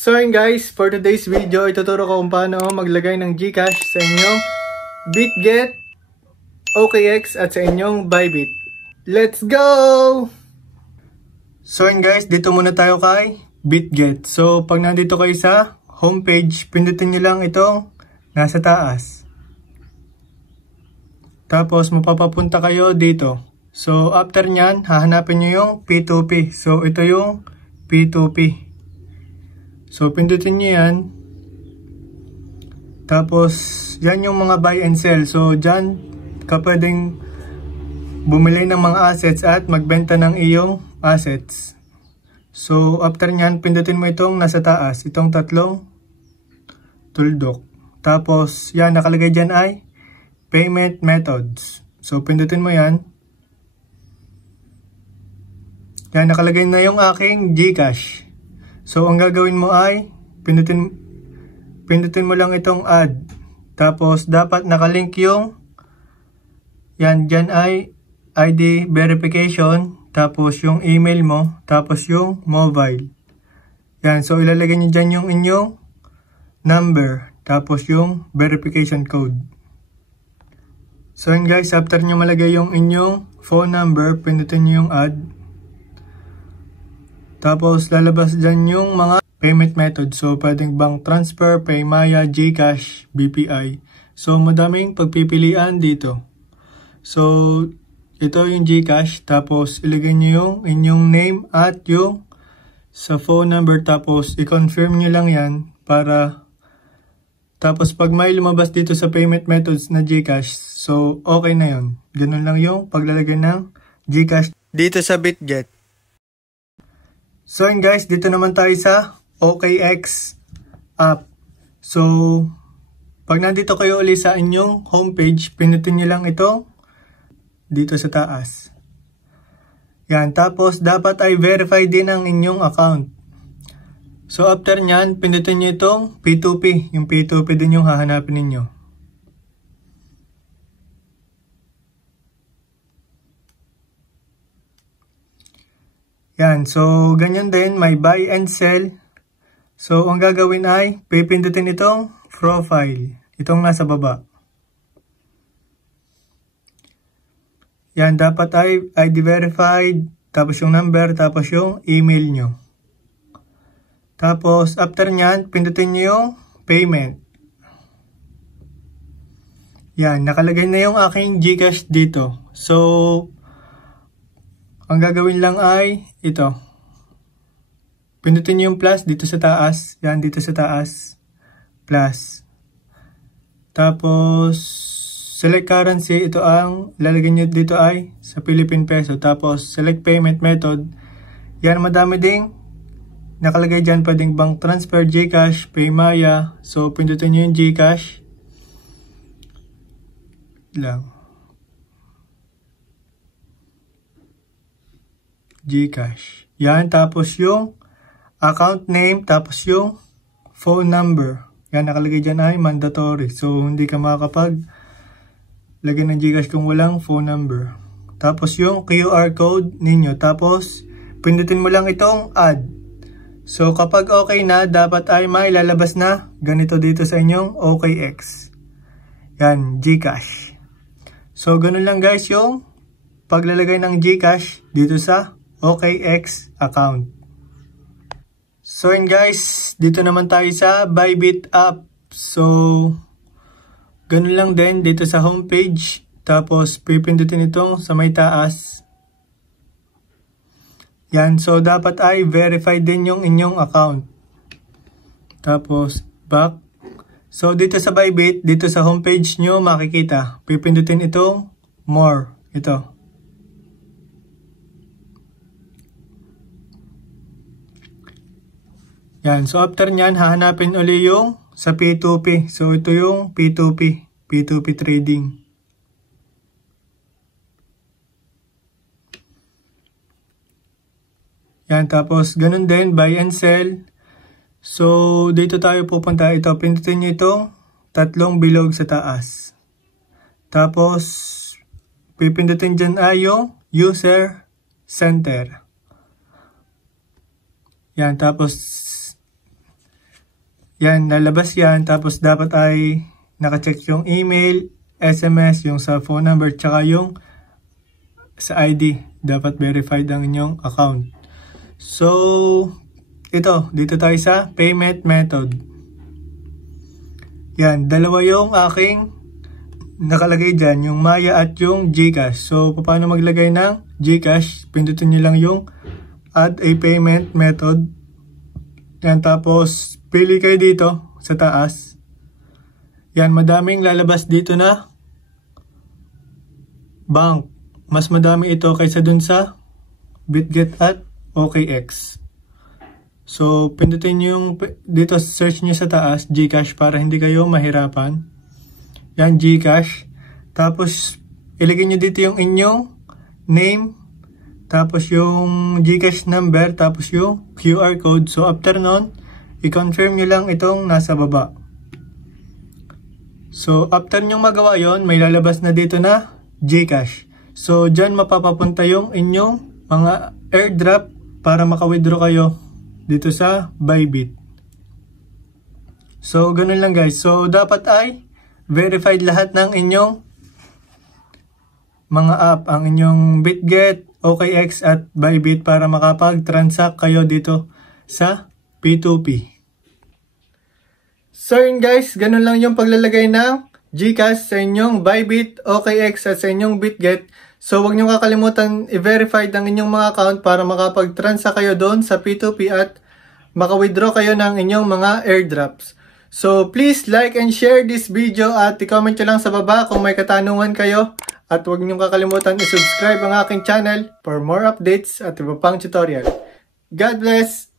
So yun guys, for today's video, ituturo ko kung paano maglagay ng GCash sa inyong BitGet, OKX at sa inyong Bybit. Let's go! So yun guys, dito muna tayo kay BitGet. So pag nandito kayo sa homepage, pindutin nyo lang itong nasa taas. Tapos mapapapunta kayo dito. So after nyan, hahanapin nyo yung P2P. So ito yung P2P. So pindutin nyo yan. Tapos yan yung mga buy and sell. So dyan ka pwedeng bumili ng mga assets at magbenta ng iyong assets. So after nyan, pindutin mo itong nasa taas, itong tatlong tuldok. Tapos yan, nakalagay dyan ay payment methods. So pindutin mo yan. Yan, nakalagay na yung aking GCash. So ang gagawin mo ay pindutin mo lang itong add. Tapos dapat nakalink yung yan, dyan ay ID verification, tapos yung email mo, tapos yung mobile. Yan, so ilalagay nyo dyan yung inyong number, tapos yung verification code. So yun guys, after nyo malagay yung inyong phone number, pindutin nyo yung add. Tapos lalabas dyan yung mga payment method. So pwedeng bank transfer, Paymaya, GCash, BPI. So madaming pagpipilian dito. So ito yung GCash. Tapos ilagay nyo yung inyong name at yung sa phone number. Tapos i-confirm nyo lang yan para tapos pag may lumabas dito sa payment methods na GCash, so okay na yun. Ganun lang yung paglalagay ng GCash dito sa BitGet. So yun guys, dito naman tayo sa OKX app. So pag nandito kayo ulit sa inyong homepage, pinutin nyo lang ito dito sa taas. Yan, tapos dapat ay verify din ang inyong account. So after nyan, pinutin nyo itong P2P. Yung P2P din yung hahanapin ninyo. Yan, so ganyan din, may buy and sell. So ang gagawin ay pipindutin itong profile, itong nasa baba. Yan, dapat ay ID verified, tapos yung number, tapos yung email nyo. Tapos after nyan, pindutin nyo yung payment. Yan, nakalagay na yung aking GCash dito. So ang gagawin lang ay ito. Pindutin nyo yung plus dito sa taas. Yan, dito sa taas. Plus. Tapos, select currency. Ito ang lalagyan nyo dito ay sa Philippine Peso. Tapos, select payment method. Yan, madami ding nakalagay dyan. Pwedeng bank transfer, GCash, Paymaya. So, pindutin nyo yung GCash. Lang. GCash. Yan, tapos yung account name, tapos yung phone number. Yan, nakalagay dyan ay mandatory. So, hindi ka makakapag lagyan ng GCash kung walang phone number. Tapos yung QR code ninyo. Tapos, pindutin mo lang itong add. So, kapag okay na, dapat ay may lalabas na ganito dito sa inyong OKX. Yan, GCash. So, ganun lang guys yung paglalagay ng GCash dito sa OKX account. So yun guys, dito naman tayo sa Bybit app. So ganun lang din dito sa homepage. Tapos pipindutin itong sa may taas. Yan, so dapat ay verify din yung inyong account. Tapos back. So dito sa Bybit, dito sa homepage nyo makikita. Pipindutin itong more. Ito. Yan, so after nyan, hahanapin uli yung sa P2P. So ito yung P2P, P2P trading. Yan, tapos ganun din, buy and sell. So dito tayo pupunta. Ito, pindutin nyo itong tatlong bilog sa taas. Tapos pipindutin dyan ay yung user center. Yan, tapos Yan, lalabas yan. Tapos dapat ay nakacheck yung email, SMS, yung sa phone number, tsaka yung sa ID. Dapat verified ang inyong account. So, dito tayo sa payment method. Yan, dalawa yung aking nakalagay dyan, yung Maya at yung GCash. So, paano maglagay ng GCash? Pindutin nyo lang yung add a payment method. Yan, tapos pili kayo dito sa taas. Yan, madaming lalabas dito na bank. Mas madami ito kaysa dun sa Bitget at OKX. So, pindutin nyo yung dito, search nyo sa taas, GCash, para hindi kayo mahirapan. Yan, GCash. Tapos, ilagay nyo dito yung inyong name, tapos yung GCash number, tapos yung QR code. So, after nun, i-confirm nyo lang itong nasa baba. So, after nyo magawa yon, may lalabas na dito na GCash. So, dyan mapapapunta yung inyong mga airdrop para maka-withdraw kayo dito sa Bybit. So, ganun lang guys. So, dapat ay verified lahat ng inyong mga app, ang inyong Bitget, OKX at Bybit para makapag-transact kayo dito sa P2P. So yun guys, ganun lang yung paglalagay ng GCash sa inyong Bybit, OKX at sa inyong Bitget. So huwag nyo kakalimutan i-verify ang inyong mga account para makapag-transact kayo doon sa P2P at maka-withdraw kayo ng inyong mga airdrops. So please like and share this video at i-comment nyo lang sa baba kung may katanungan kayo. At huwag nyo kakalimutan i-subscribe ang aking channel for more updates at iba pang tutorial. God bless!